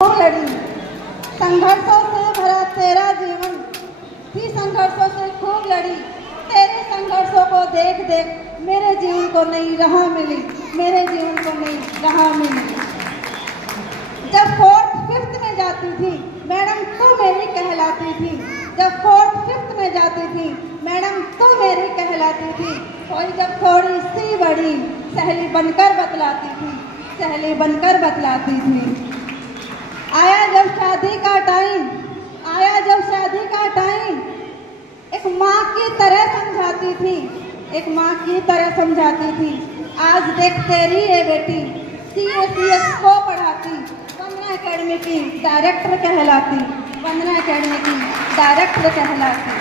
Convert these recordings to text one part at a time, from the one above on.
लड़ी, संघर्षों से भरा तेरा जीवन भी संघर्षों से खूब लड़ी। तेरे संघर्षों को देख देख मेरे जीवन को नई राह मिली, मेरे जीवन को नई राह मिली। जब फोर्थ फिफ्थ में जाती थी मैडम तू मेरी कहलाती थी, जब फोर्थ फिफ्थ में जाती थी मैडम तू मेरी कहलाती थी। कोई जब थोड़ी सी बड़ी सहेली बनकर बतलाती थी, सहेली बनकर बतलाती थी। आया जब शादी का टाइम, आया जब शादी का टाइम, एक माँ की तरह समझाती थी, एक माँ की तरह समझाती थी। आज देख तेरी ये बेटी CACS को पढ़ाती, वंदना एकेडमी की डायरेक्टर कहलाती, वंदना एकेडमी की डायरेक्टर कहलाती।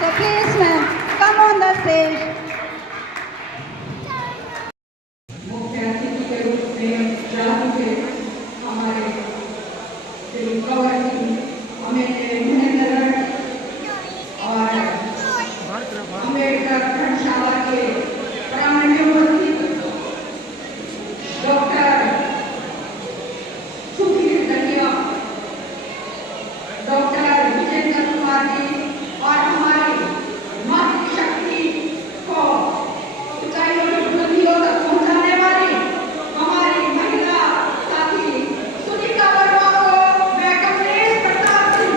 तो please ma'am come on the stage. मुख्य अतिथि के रूप में राहुल के हमारे और अम्बेडकर धर्मशाला के प्राण डॉक्टर सुधीर दहिया, डॉक्टर विजेंद्र कुमार जी और हमारी मातृ शक्ति को ऊंचाइयों की बुलंदियों तक पहुंचाने वाली हमारी महिला साथी सुनीता वर्मा को मैं कमलेश प्रताप सिंह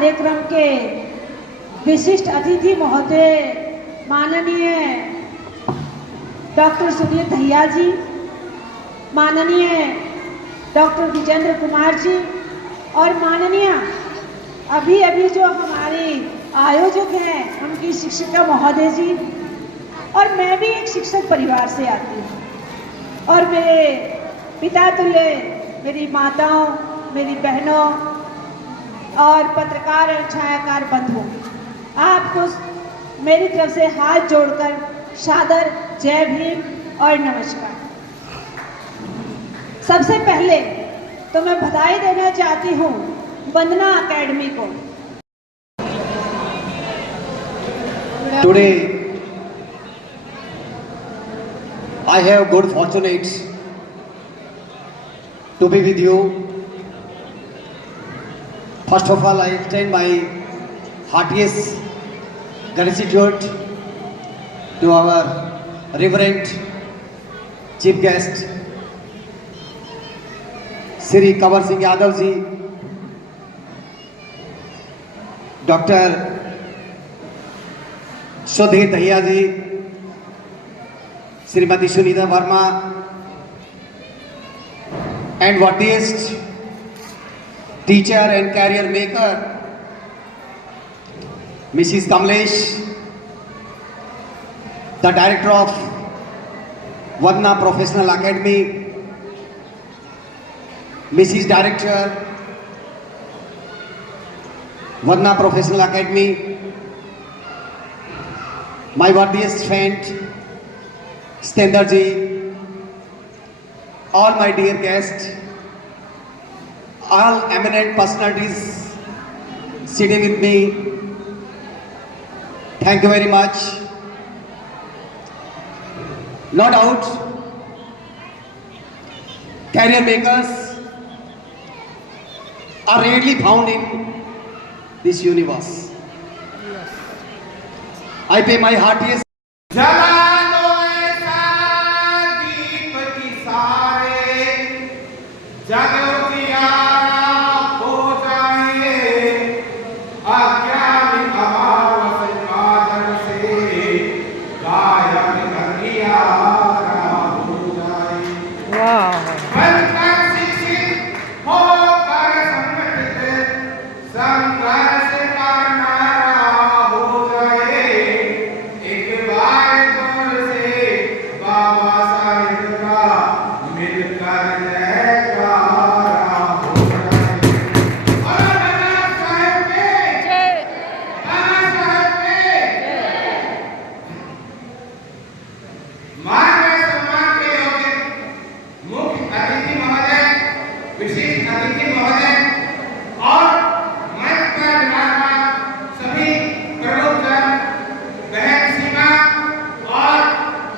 कार्यक्रम के विशिष्ट अतिथि महोदय माननीय डॉक्टर सुनील दहिया जी, माननीय डॉक्टर विजेंद्र कुमार जी और माननीय अभी अभी जो हमारे आयोजक हैं उनकी शिक्षिका महोदय जी, और मैं भी एक शिक्षक परिवार से आती हूँ और मेरे पिता तुल्य मेरी माताओं, मेरी बहनों और पत्रकार और छायाकार बंधुओं, आपको मेरी तरफ से हाथ जोड़कर सादर जय भीम और नमस्कार। सबसे पहले तो मैं बधाई देना चाहती हूँ वंदना एकेडमी को। Today, I have good fortunate to be with you. First of all, I extend my heartiest gratitude to our Reverend Chief Guest, Shri Kanwar Singh Yadav ji, Dr. Sudhir Dahiya ji, Srimati Sunita Verma, and worthiest teacher and career maker, Mrs. Kamlesh, the director of Vadna Professional Academy, Mrs. Director, Vadna Professional Academy, my worthiest friend, Stender ji, all my dear guests, all eminent personalities sitting with me, thank you very much. No doubt, career makers are rarely found in this universe. I pay my heartiest जला दो ऐसा दीप की सारे जग उजियारा हो जाए, अज्ञानी अमावस काजल से गायब अंधियारा हो जाए। बनकर शिक्षित होकर संगठित संघर्ष का नारा हो जाए, एक बार जोर से बाबा साहेब का मिलकर जयकारा हो जाए। और नाना साहेब पे, नाना साहेब पे मान व सम्मान के योग्य मुख्य अतिथि महोदय, विशिष्ट अतिथि महोदय और मंच पर विराजमान सभी प्रमुखजन, बहन सीमा और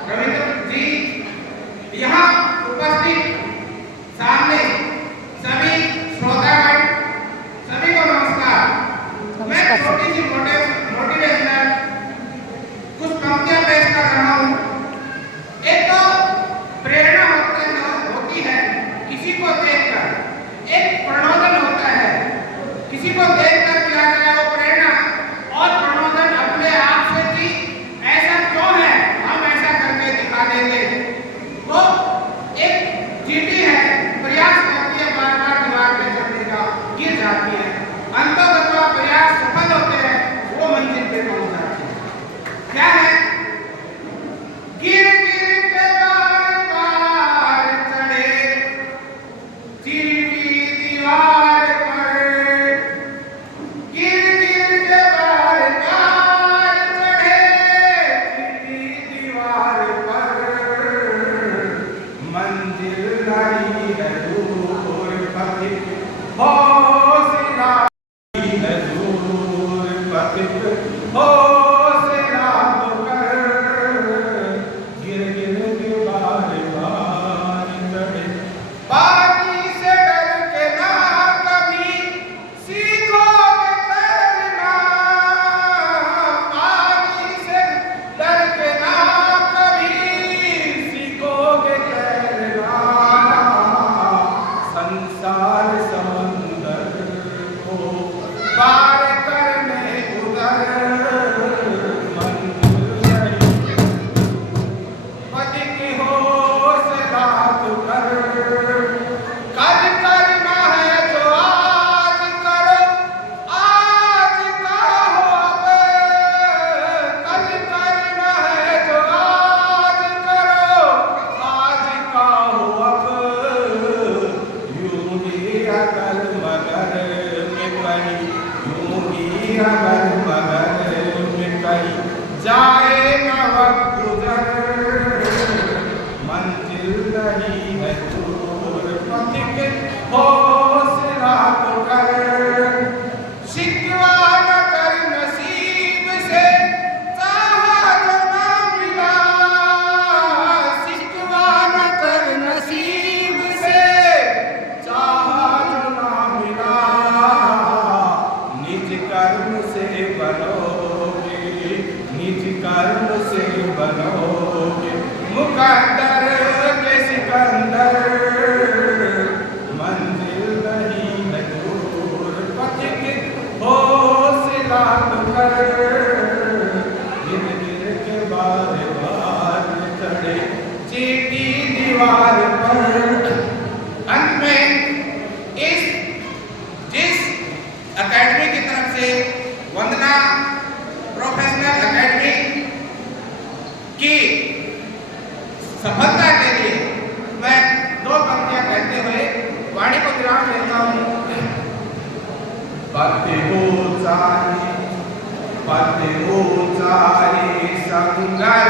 रविंद्र जी, यहाँ उपस्थित सामने सभी श्रोतागण, सभी को नमस्कार। मैं छोटी सी मोटिवेशनल कुछ पंक्तियां पेश कर रहा हूँ। मुकद्दर के सिकंदर, मंजिल नहीं है दूर, पथिक हौसला कर, गिर गिर के बार बार चढ़े चीटी दीवार पर। अंत में जिस एकेडमी की तरफ से वंदना प्रोफेशनल एकेडमी की सफलता के लिए मैं दो पंक्तियां कहते हुए वाणी को विराम देता हूं। पति हो चाहे संगाई